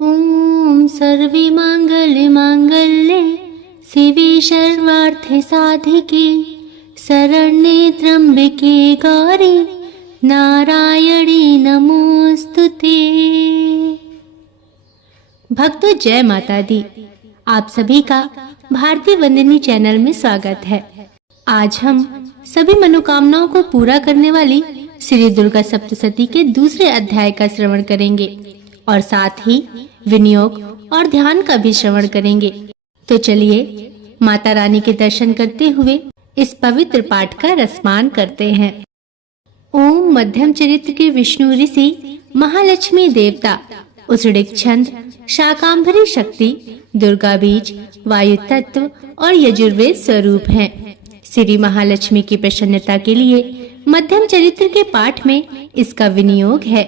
ओम सर्वे मांगल्ये मांगल्ये शिवे सर्वार्थ साधिके शरण्ये त्र्यंबके गौरी नारायणी नमोस्तुते। भक्तों, जय माता दी। आप सभी का भारतीय वंदनी चैनल में स्वागत है। आज हम सभी मनोकामनाओं को पूरा करने वाली श्री दुर्गा सप्तशती के दूसरे अध्याय का श्रवण करेंगे और साथ ही विनियोग और ध्यान का भी श्रवण करेंगे। तो चलिए माता रानी के दर्शन करते हुए इस पवित्र पाठ का रसपान करते हैं। ओम मध्यम चरित्र के विष्णु ऋषि महालक्ष्मी देवता उसड़िक छंद शाकांभरी शक्ति दुर्गा बीज वायु तत्व और यजुर्वेद स्वरूप हैं। श्री महालक्ष्मी की प्रसन्नता के लिए मध्यम चरित्र के पाठ में इसका विनियोग है।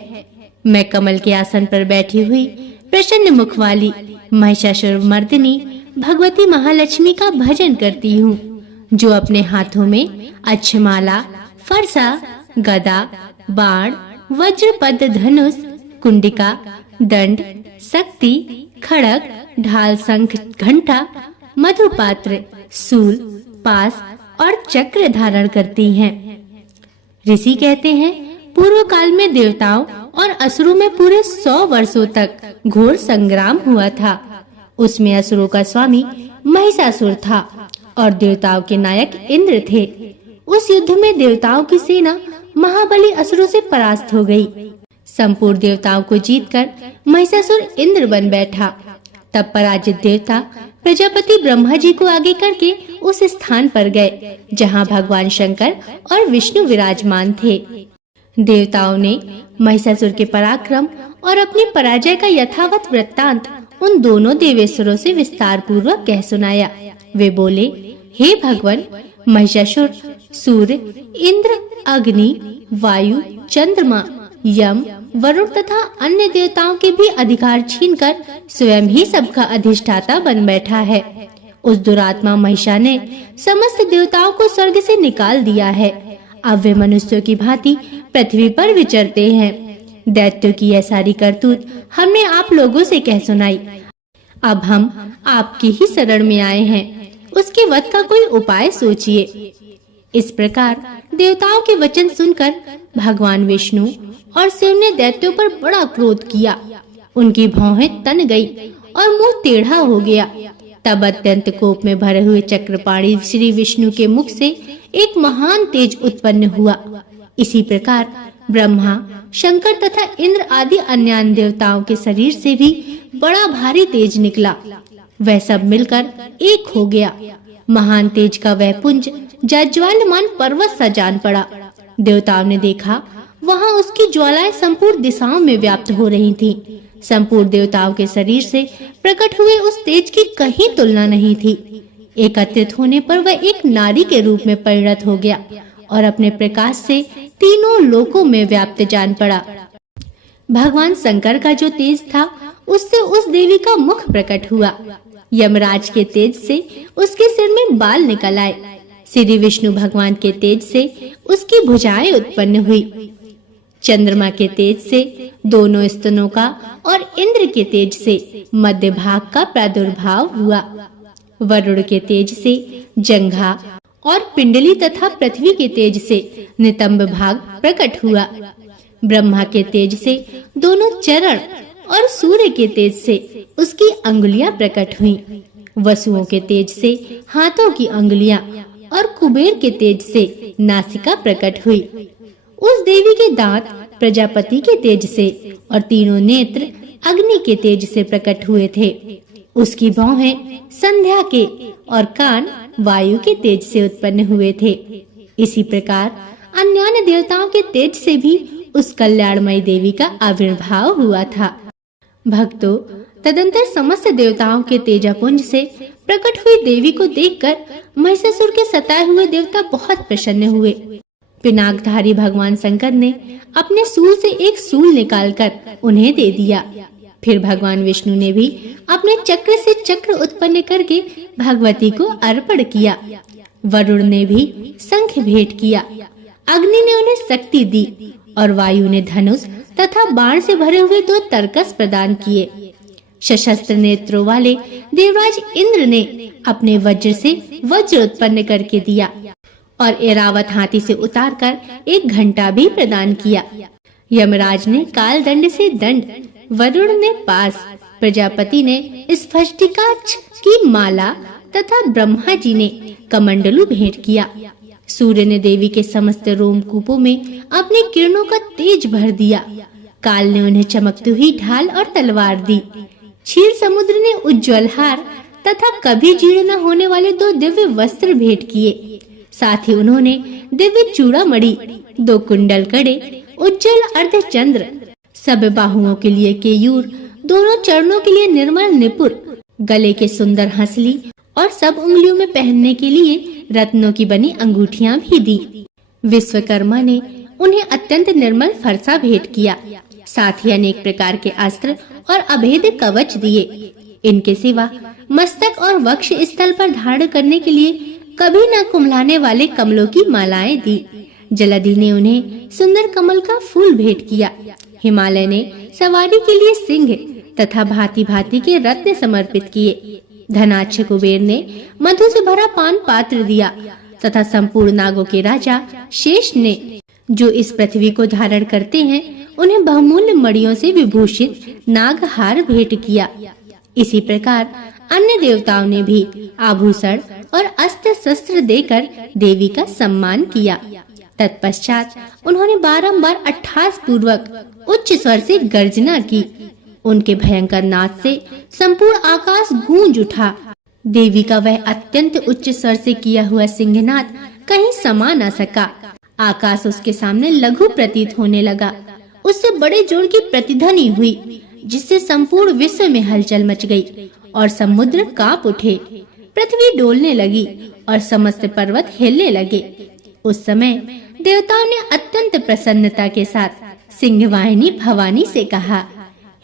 मैं कमल के आसन पर बैठी हुई प्रसन्न मुख वाली महिषासुर मर्दिनी भगवती महालक्ष्मी का भजन करती हूँ, जो अपने हाथों में अक्षमाला, फरसा, गदा, बाण, वज्रपद, धनुष, कुंडिका, दंड, शक्ति, खड़ग, ढाल, शंख, घंटा, मधुपात्र, सूल, पास और चक्र धारण करती हैं। ऋषि कहते हैं, पूर्व काल में देवताओं और असुरों में पूरे 100 वर्षों तक घोर संग्राम हुआ था। उसमें असुरों का स्वामी महिषासुर था और देवताओं के नायक इंद्र थे। उस युद्ध में देवताओं की सेना महाबली असुरों से परास्त हो गई। संपूर्ण देवताओं को जीतकर महिषासुर इंद्र बन बैठा। तब पराजित देवता प्रजापति ब्रह्मा जी को आगे करके उस स्थान पर गए जहां भगवान शंकर और विष्णु विराजमान थे। देवताओं ने महिषासुर के पराक्रम और अपनी पराजय का यथावत वृत्तांत उन दोनों देवेश्वरों से विस्तार पूर्वक कह सुनाया। वे बोले, हे भगवान, महिषासुर सूर्य, इंद्र, अग्नि, वायु, चंद्रमा, यम, वरुण तथा अन्य देवताओं के भी अधिकार छीनकर स्वयं ही सबका अधिष्ठाता बन बैठा है। उस दुरात्मा महिषा ने समस्त देवताओं को स्वर्ग से निकाल दिया है। अब वे मनुष्यों की भांति पृथ्वी पर विचरते हैं। दैत्यों की यह सारी करतूत हमने आप लोगों से कह सुनाई। अब हम आपकी ही शरण में आए हैं। उसके वध का कोई उपाय सोचिए। इस प्रकार देवताओं के वचन सुनकर भगवान विष्णु और शिव ने दैत्यों पर बड़ा क्रोध किया। उनकी भौहें तन गई और मुंह टेढ़ा हो गया। तब अत्यंत कोप में भरे हुए चक्रपाणी श्री विष्णु के मुख से एक महान तेज उत्पन्न हुआ। इसी प्रकार ब्रह्मा, शंकर तथा इंद्र आदि अन्य देवताओं के शरीर से भी बड़ा भारी तेज निकला। वह सब मिलकर एक हो गया। महान तेज का वह पुंज ज्वालायमान पर्वत सा जान पड़ा। देवताओं ने देखा, वहां उसकी ज्वालाएं संपूर्ण दिशाओं में व्याप्त हो रही थीं। संपूर्ण देवताओं के शरीर से प्रकट हुए उस तेज की कहीं तुलना नहीं थी। एकत्रित होने पर वह एक नारी के रूप में परिणत हो गया और अपने प्रकाश से तीनों लोकों में व्याप्त जान पड़ा। भगवान शंकर का जो तेज था, उससे उस देवी का मुख प्रकट हुआ। यमराज के तेज से उसके सिर में बाल निकल आए। श्री विष्णु भगवान के तेज से उसकी भुजाएं उत्पन्न हुई। चंद्रमा के तेज से दोनों स्तनों का और इंद्र के तेज से मध्य भाग का प्रादुर्भाव हुआ। वरुण के तेज से जंघा और पिंडली तथा पृथ्वी के तेज से नितंब भाग प्रकट हुआ। ब्रह्मा के तेज से दोनों चरण और सूर्य के तेज से उसकी अंगुलियां प्रकट हुईं। वसुओं के तेज से हाथों की अंगुलियां और कुबेर के तेज से नासिका प्रकट हुई। उस देवी के दांत प्रजापति के तेज से और तीनों नेत्र अग्नि के तेज से प्रकट हुए थे। उसकी भौहें संध्या के और कान वायु के तेज से उत्पन्न हुए थे। इसी प्रकार अन्य देवताओं के तेज से भी उस कल्याणमयी देवी का आविर्भाव हुआ था। भक्तों, तदंतर समस्त देवताओं के तेजपुंज से प्रकट हुई देवी को देखकर महिषासुर के सताए हुए देवता बहुत प्रसन्न हुए। पिनाकधारी भगवान शंकर ने अपने सूल से एक सूल निकालकर उन्हें दे दिया। फिर भगवान विष्णु ने भी अपने चक्र से चक्र उत्पन्न करके भगवती को अर्पण किया। वरुण ने भी शंख भेंट किया। अग्नि ने उन्हें शक्ति दी और वायु ने धनुष तथा बाण से भरे हुए 2 तरकस प्रदान किए। सशस्त्र नेत्रों वाले देवराज इंद्र ने अपने वज्र से वज्र उत्पन्न करके दिया और एरावत हाथी से उतारकर एक घंटा भी प्रदान किया। यमराज ने काल दंड से दंड, वरुण ने पास, प्रजापति ने स्फटिकाक्ष की माला तथा ब्रह्मा जी ने कमंडलू भेंट किया। सूर्य ने देवी के समस्त रोमकूपों में अपनी किरणों का तेज भर दिया। काल ने उन्हें चमकती हुई ढाल और तलवार दी। क्षीर समुद्र ने उज्ज्वल हार तथा कभी जीर्ण न होने वाले 2 दिव्य वस्त्र भेंट किए। साथ ही उन्होंने दिव्य चूड़ामणि, 2 कुंडल कड़े, उज्ज्वल अर्धचंद्र, सब बाहुओं के लिए केयूर, दोनों चरणों के लिए निर्मल निपुर, गले के सुंदर हंसली और सब उंगलियों में पहनने के लिए रत्नों की बनी अंगूठियां भी दी। विश्वकर्मा ने उन्हें अत्यंत निर्मल फरसा भेंट किया। साथ ही अनेक प्रकार के अस्त्र और अभेद कवच दिए। इनके सिवा मस्तक और वक्ष स्थल पर धारण करने के लिए कभी न कुम्हलाने वाले कमलों की मालाएं दी। जलधि ने उन्हें सुंदर कमल का फूल भेंट किया। हिमालय ने सवारी के लिए सिंह तथा भांति भांति के रत्न समर्पित किए। धनाक्ष कुबेर ने मधु से भरा पान पात्र दिया तथा संपूर्ण नागों के राजा शेष ने, जो इस पृथ्वी को धारण करते हैं, उन्हें बहुमूल्य मणियों से विभूषित नागहार भेंट किया। इसी प्रकार अन्य देवताओं ने भी आभूषण और अस्त्र शस्त्र देकर देवी का सम्मान किया। तत्पश्चात उन्होंने बारंबार अट्टहास पूर्वक उच्च स्वर से गर्जना की। उनके भयंकर नाद से संपूर्ण आकाश गूंज उठा। देवी का वह अत्यंत उच्च स्वर से किया हुआ सिंहनाद कहीं समा न सका। आकाश उसके सामने लघु प्रतीत होने लगा। उससे बड़े जोर की प्रतिध्वनि हुई, जिससे संपूर्ण विश्व में हलचल मच गई और समुद्र कांप उठे। पृथ्वी डोलने लगी और समस्त पर्वत हिलने लगे। उस समय देवताओं ने अत्यंत प्रसन्नता के साथ सिंहवाहिनी भवानी से कहा,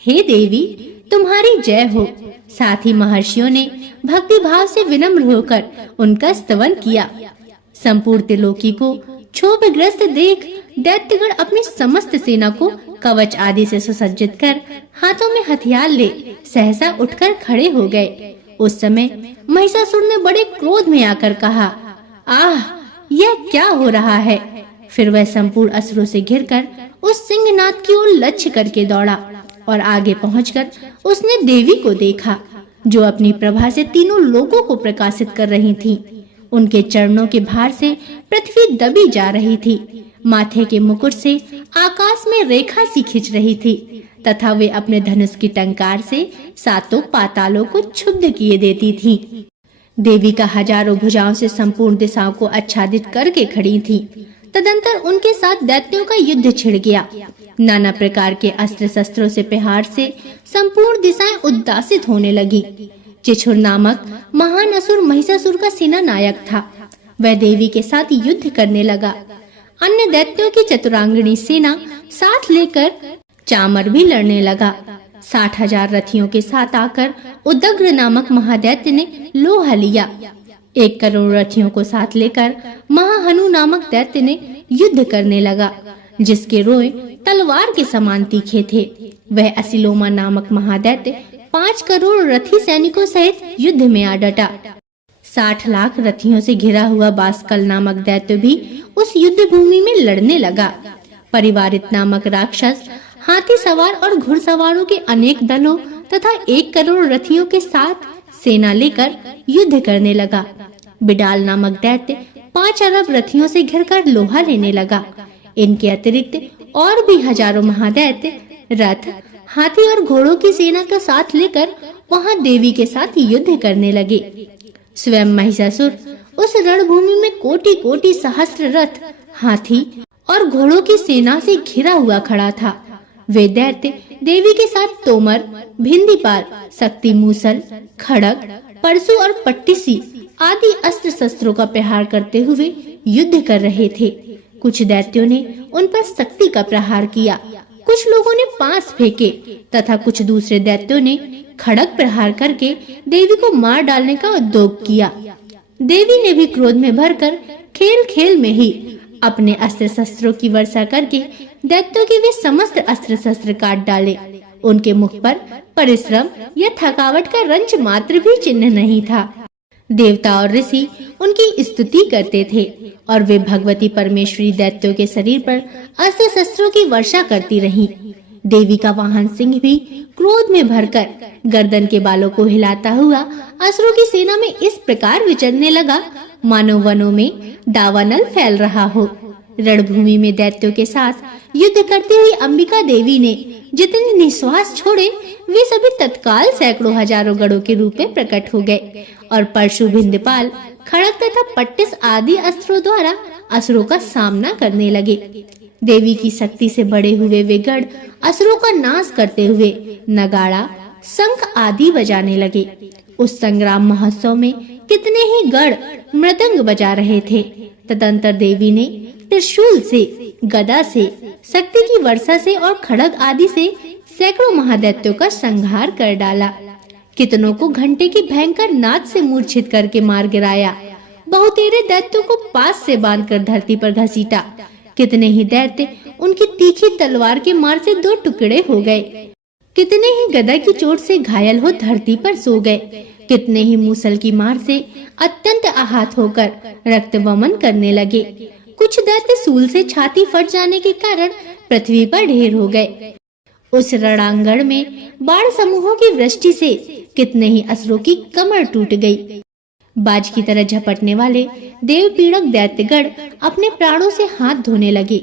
हे देवी, तुम्हारी जय हो। साथ ही महर्षियों ने भक्ति भाव से विनम्र होकर उनका स्तवन किया। संपूर्ण त्रिलोकी को क्षोभग्रस्त देख दैत्यगण अपनी समस्त सेना को कवच आदि से सुसज्जित कर हाथों में हथियार ले सहसा उठकर खड़े हो गए। उस समय महिषासुर ने बड़े क्रोध में आकर कहा, आह, यह क्या हो रहा है। फिर वह संपूर्ण असुरों से घिरकर उस सिंहनाद की ओर लक्ष्य करके दौड़ा और आगे पहुंचकर उसने देवी को देखा, जो अपनी प्रभा से तीनों लोकों को प्रकाशित कर रही थी। उनके चरणों के भार से पृथ्वी दबी जा रही थी। माथे के मुकुट से आकाश में रेखा सी खिंच रही थी तथा वे अपने धनुष की टंकार से 7 पातालों को क्षुब्ध किए देती थीं। देवी का हजारों भुजाओं से संपूर्ण दिशाओं को आच्छादित करके खड़ी थी। तदंतर उनके साथ दैत्यों का युद्ध छिड़ गया। नाना प्रकार के अस्त्र शस्त्रों से प्रहार से संपूर्ण दिशाएं उद्दासित होने लगी। चिछुर नामक महान असुर महिषासुर का सेना नायक था। वह देवी के साथ युद्ध करने लगा। अन्य दैत्यों की चतुरांगणी सेना साथ लेकर चामर भी लड़ने लगा। 60,000 रथियों के साथ आकर उदग्र नामक महादैत्य ने लोहा लिया। 1 करोड़ रथियों को साथ लेकर महाहनु नामक दैत्य ने युद्ध करने लगा, जिसके रोए तलवार के समान तीखे थे। वह असिलोमा नामक महादैत्य 5 करोड़ रथी सैनिकों सहित युद्ध में आ डटा। 60 लाख रथियों से घिरा हुआ बास्कल नामक दैत्य भी उस युद्ध भूमि में लड़ने लगा। परिवारित नामक राक्षस हाथी सवार और घुड़सवारों के अनेक दलों तथा 1 करोड़ रथियों के साथ सेना लेकर युद्ध करने लगा। बिडाल नामक दैत्य 5 अरब रथियों से घिरकर लोहा लेने लगा। इनके अतिरिक्त और भी हजारों महादैत्य रथ, हाथी और घोड़ों की सेना का साथ लेकर वहां देवी के साथ युद्ध करने लगे। स्वयं महिषासुर उस रणभूमि में कोटि-कोटि सहस्त्र रथ, हाथी और घोड़ों की सेना से घिरा हुआ खड़ा था। वे दैत्य देवी के साथ तोमर, भिंदीपाल, शक्ति मूसल, खड़ग, परशु और पट्टिसी आदि अस्त्र शस्त्रों का प्रहार करते हुए युद्ध कर रहे थे। कुछ दैत्यों ने उन पर शक्ति का प्रहार किया, कुछ लोगों ने पास फेंके तथा कुछ दूसरे दैत्यों ने खड़ग प्रहार करके देवी को मार डालने का उद्योग किया। देवी ने भी क्रोध में भरकर खेल खेल में ही अपने अस्त्र शस्त्रों की वर्षा करके दैत्यों के वे समस्त अस्त्र शस्त्र काट डाले। उनके मुख पर परिश्रम या थकावट का रंच मात्र भी चिन्ह नहीं था। देवता और ऋषि उनकी स्तुति करते थे और वे भगवती परमेश्वरी दैत्यों के शरीर पर अस्त्र शस्त्रों की वर्षा करती रहीं। देवी का वाहन सिंह भी क्रोध में भरकर गर्दन के बालों को हिलाता हुआ असुरों की सेना में इस प्रकार विचरने लगा मानो वनों में दावानल फैल रहा हो। रणभूमि में दैत्यों के साथ युद्ध करती हुई अंबिका देवी ने जितने निश्वास छोड़े वे सभी तत्काल सैकड़ों हजारों गढ़ों के रूप में प्रकट हो गए और परशु, भिंदपाल, खड़ग तथा पट्टिस आदि अस्त्रों द्वारा असुरों का सामना करने लगे। देवी की शक्ति से बड़े हुए वे गढ़ असुरों का नाश करते हुए नगाड़ा, शंख आदि बजाने लगे। उस संग्राम महोत्सव में कितने ही गढ़ मृदंग बजा रहे थे। तदंतर देवी ने त्रिशूल से, गदा से, शक्ति की वर्षा से और खड़ग आदि से सैकड़ों महादैत्यों का संहार कर डाला। कितनों को घंटे की भयंकर नाद से मूर्छित करके मार गिराया। बहुतेरे दैत्यों को पास से बांधकर धरती पर घसीटा। कितने ही दैत्य उनकी तीखी तलवार के मार से दो टुकड़े हो गए। कितने ही गदा की चोट से घायल हो धरती पर सो गए। कितने ही मूसल की मार से अत्यंत आहत होकर रक्त वमन करने लगे। कुछ दैत्य सूल से छाती फट जाने के कारण पृथ्वी पर ढेर हो गए। उस रणांगण में बाण समूहों की वृष्टि से कितने ही असुरों की कमर टूट गई। बाज की तरह झपटने वाले देव पीड़क दैत्यगण अपने प्राणों से हाथ धोने लगे।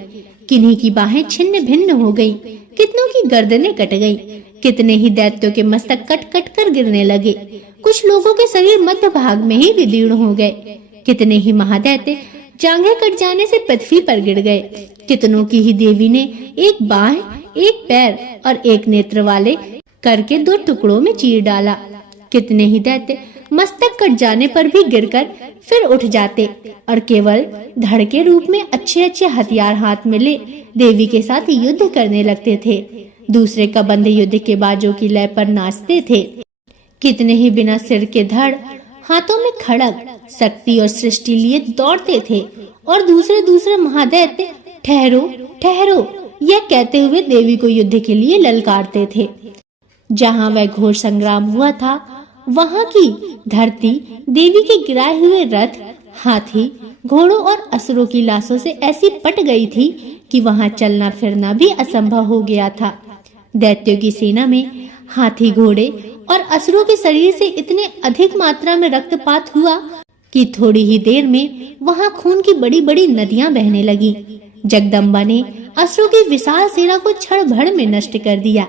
किन्हीं की बाहें छिन्न भिन्न हो गईं, कितनों की गर्दनें कट गईं, कितने ही दैत्यों के मस्तक कट कट कर गिरने लगे। कुछ लोगों के शरीर मध्य भाग में ही विदीर्ण हो गए। कितने ही महादैत्य जांघें कट जाने से पृथ्वी पर गिर गए। कितनों की ही देवी ने एक बाह, एक पैर और एक नेत्र वाले करके दो टुकड़ों में चीर डाला। कितने ही दैत्य मस्तक कट जाने पर भी गिरकर फिर उठ जाते और केवल धड़ के रूप में अच्छे अच्छे हथियार हाथ में ले देवी के साथ युद्ध करने लगते थे। दूसरे कबंध युद्ध के बाजों की लय पर नाचते थे। कितने ही बिना सिर के धड़, हाथों में खड़ग, शक्ति और सृष्टि लिए दौड़ते थे और दूसरे महादैत्य ठहरो ठहरो यह कहते हुए देवी को युद्ध के लिए ललकारते थे। जहाँ वह घोर संग्राम हुआ था वहाँ की धरती देवी के गिराए हुए रथ, हाथी, घोड़ों और असुरों की लाशों से ऐसी पट गई थी कि वहाँ चलना फिरना भी असंभव हो गया था। दैत्यों की सेना में हाथी, घोड़े और असुरों के शरीर से इतने अधिक मात्रा में रक्तपात हुआ कि थोड़ी ही देर में वहाँ खून की बड़ी बड़ी नदियां बहने लगी। जगदम्बा ने असुरों की विशाल सेना को क्षण भर में नष्ट कर दिया।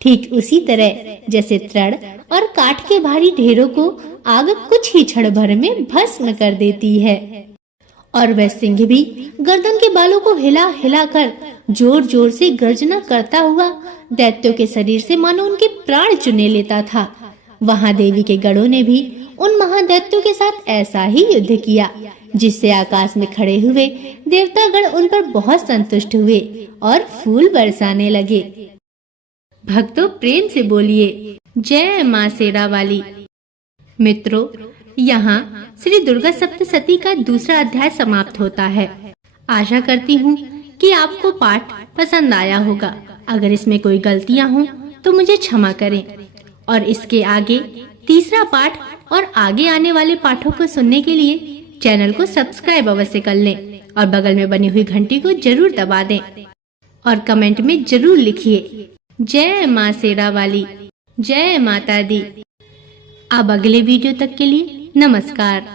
ठीक उसी तरह जैसे तृण और काठ के भारी ढेरों को आग कुछ ही क्षण भर में भस्म कर देती है। और वह सिंह भी गर्दन के बालों को हिला हिला कर जोर जोर से गर्जना करता हुआ दैत्यों के शरीर से मानो उनके प्राण चुने लेता था। वहां देवी के गढ़ों ने भी उन महादैत्यों के साथ ऐसा ही युद्ध किया, जिससे आकाश में खड़े हुए देवतागण उन पर बहुत संतुष्ट हुए और फूल बरसाने लगे। भक्तों, प्रेम से बोलिए जय माँ शेरा वाली। मित्रों, यहाँ श्री दुर्गा सप्तशती का दूसरा अध्याय समाप्त होता है। आशा करती हूँ कि आपको पाठ पसंद आया होगा। अगर इसमें कोई गलतियाँ हों तो मुझे क्षमा करें और इसके आगे तीसरा पाठ और आगे आने वाले पाठों को सुनने के लिए चैनल को सब्सक्राइब अवश्य कर लें और बगल में बनी हुई घंटी को जरूर दबा दें और कमेंट में जरूर लिखिए जय माँ शेरा वाली, जय माता दी। अब अगले वीडियो तक के लिए नमस्कार।